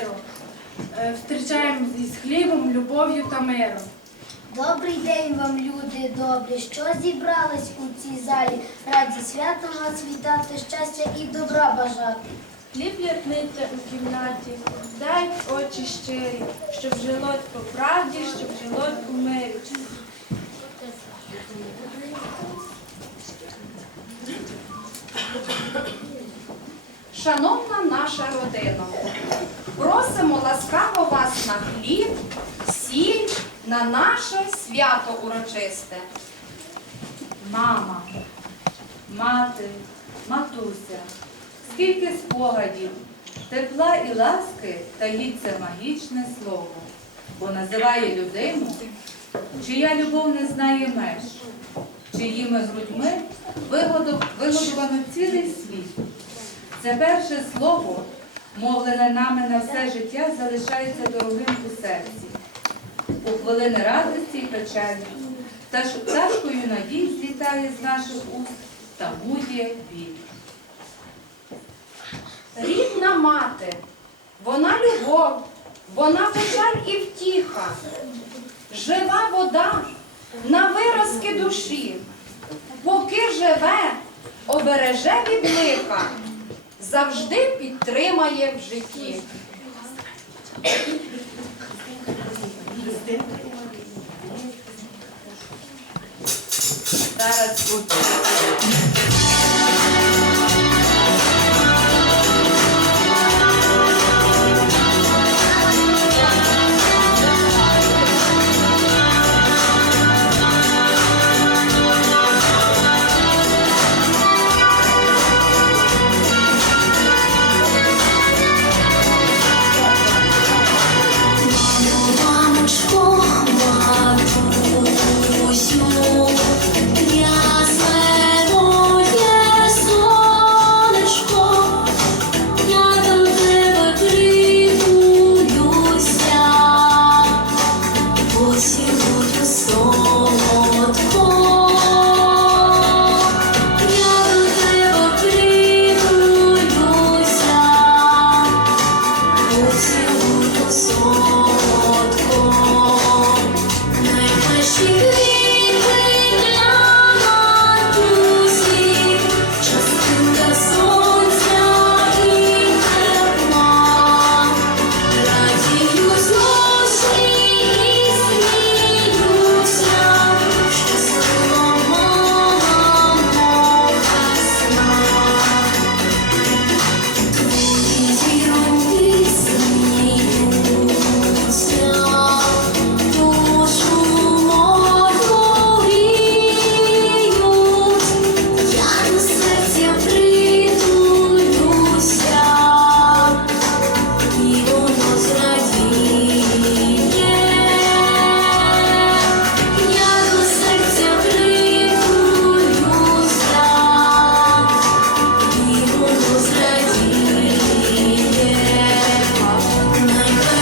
щиро. Е, Встрічаємо із хлібом, любов'ю та миром. Добрий день вам, люди добрі, що зібрались у цій залі. Раді святом вас вітати, щастя і добра бажати. Хліб ятниться у кімнаті, дай очі щирі, щоб жилось по правді, щоб жилось у мирі. Шановна наша родина, просимо ласкаво вас на хліб, сіль, на наше свято урочисте. Мама, мати, матуся, скільки спогадів, тепла і ласки таїться магічне слово, бо називає людину, чия любов не знає меж, чиїми грудьми вигодовано цілий світ. Це перше слово, мовлене нами на все життя, залишається дорогим у серці. У хвилини радості і печалі, та пташкою надій злітає з наших уст та буде біль. Рідна мати, вона любов, вона печаль і втіха, жива вода на виразки душі, поки живе, обереже від лиха, завжди підтримає в житті. Зараз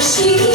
she